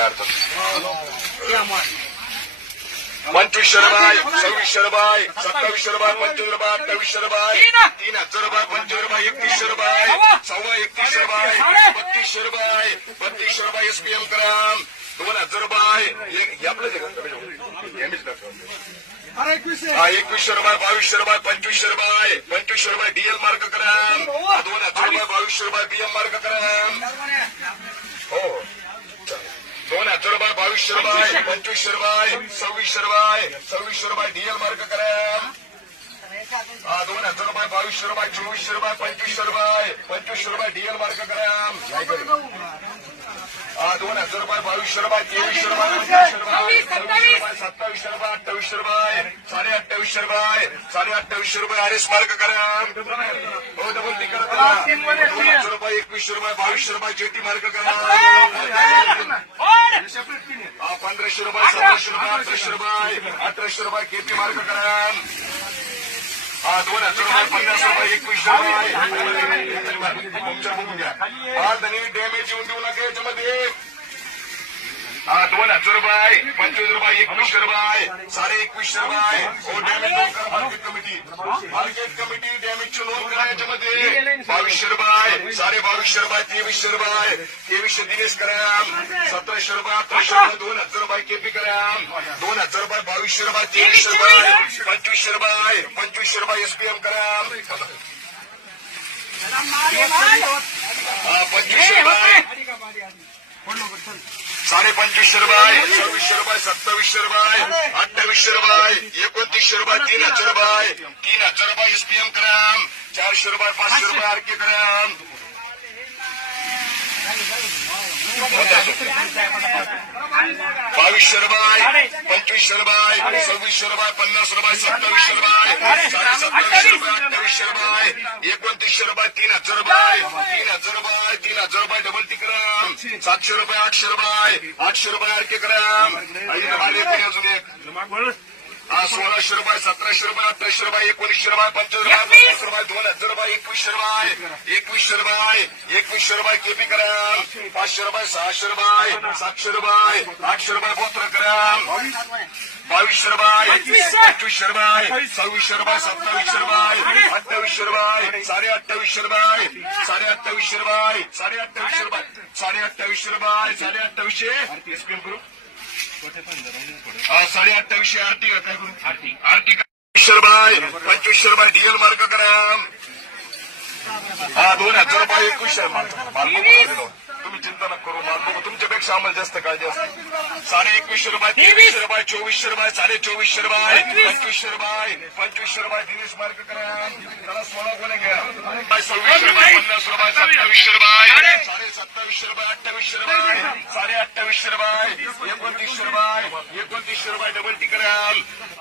काय अडचण पंचवीसशे रुपये सव्वीसशे रुपये सत्तावीसशे रुपये पंचवीस रुपये अठ्ठावीसशे रुपये तीन हजार रुपये पंचवीस रुपये एकतीसशे रुपये सव्वा एकतीसशे रुपये बत्तीसशे रुपये बत्तीसशे रुपये एसपीएम ग्राम दोन हजार रुपये एक- हे आपलंच आहे का? एमएच का? हा डीएल मार्क कराम दोन हजार रुपये बावीसशे रुपये बीएम मार्क ग्राम हो दोन हजारबाय बावीस बावीसशे रुपये पंचवीसशे रुपये सव्वीसशे रुपये सव्वीसशे रुपये डीएल मार्क करा. हा दोन हजार रुपये बावीसशे रुपये चोवीसशे रुपये पंचवीसशे रुपये पंचवीसशे रुपये डीएल मार्क करा. दोन हजार रुपये बावीसशे रुपये तेवीसशे रुपये पंचवीसशे रुपये सव्वीसशे रुपये साडे अठ्ठावीसशे रुपये साडे अठ्ठावीसशे रुपये आर एस मार्क करा. हो डबल टी करा त्याला. दोन हजार रुपये एकवीसशे रुपये बावीसशे रुपये जेटी मार्क करा. पंधराशे रुपये सतराशे रुपये अठराशे रुपये अठराशे रुपये केपी मार्क करा. हा दोन हजार रुपये पन्नास रुपये एकवीसशे रुपये बघून घ्या. हा डॅमेज येऊन देऊ नका याच्यामध्ये. हा रुपये पंचवीस रुपये एकवीसशे रुपये साडे एकवीसशे रुपये मार्केट कमिटी मार्केट कमिटी डॅमेजची नोंद करा याच्यामध्ये. बावीसशे रुपये साडे बावीसशे रुपये तेवीसशे रुपये तेवीसशे दिनेश कराम सतराशे रुपये अठराशे रुपये दोन हजार रुपये केपी कराम दोन हजार रुपये बावीसशे रुपये तेवीसशे रुपये पंचवीसशे रुपये पंचवीसशे रुपये एसपीएम कराम पंचवीसशे रुपये साडे पंचवीसशे रुपये सव्वीसशे रुपये सत्तावीसशे रुपये अठ्ठावीसशे रुपये एकोणतीसशे रुपये तीन हजार रुपये. तीन हजार रुपये एसपीएम ग्राम चारशे रुपये पाचशे रुपये आरके ग्राम बावीसशे रुपये पंचवीसशे रुपये सव्वीसशे रुपये पन्नास रुपये सत्तावीसशे रुपये साडे सत्तावीसशे रुपये अठ्ठावीसशे रुपये एकोणतीसशे रुपये तीन हजार रुपये तीन हजार रुपये डबल टी ग्राम सातशे रुपये आठशे रुपये आठशे रुपये आरके ग्राम अजून एक? सोळाशे रुपये सतराशे रुपये अठराशे रुपये एकोणीसशे रुपये पंचवीस रुपये दोन हजार रुपये एकवीसशे रुपये एकवीसशे रुपये एकवीसशे रुपये केपी ग्राम पाचशे रुपये सहाशे रुपये सातशे रुपये आठशे रुपये बोत्र ग्राम बावीसशे रुपये पंचवीसशे रुपये सव्वीसशे रुपये सत्तावीसशे रुपये अठ्ठावीसशे रुपये साडे अठ्ठावीसशे रुपये साडे अठ्ठावीसशे रुपये साडे अठ्ठावीसशे रुपये साडे अठ्ठावीसशे रुपये साडे अठ्ठावीसशे एसपीएम करू साडे अठ्ठावीसशे आरटी काय करू आरटी आरटी पंचवीसशे रुपये पंचवीसशे रुपये डीएल मार्क करा हा दोन हजार रुपये बघू. तुम्ही चिंता नका करू बघू. तुमच्यापेक्षा आम्हाला जास्त काळजी असते. साडे एकवीसशे रुपये तेवीसशे रुपये चोवीसशे रुपये साडे चोवीसशे रुपये पंचवीसशे रुपये पंचवीसशे रुपये दिनेश मार्क करा. त्याला सोळा कोणी घ्या. सव्वीसशे रुपये पन्नास रुपये सत्तावीसशे रुपये. साडे सत्तावीसशे रुपये अठ्ठावीसशे रुपये साडे अठ्ठावीसशे रुपये एकोणतीसशे रुपये एकोणतीसशे रुपये डबल टी करा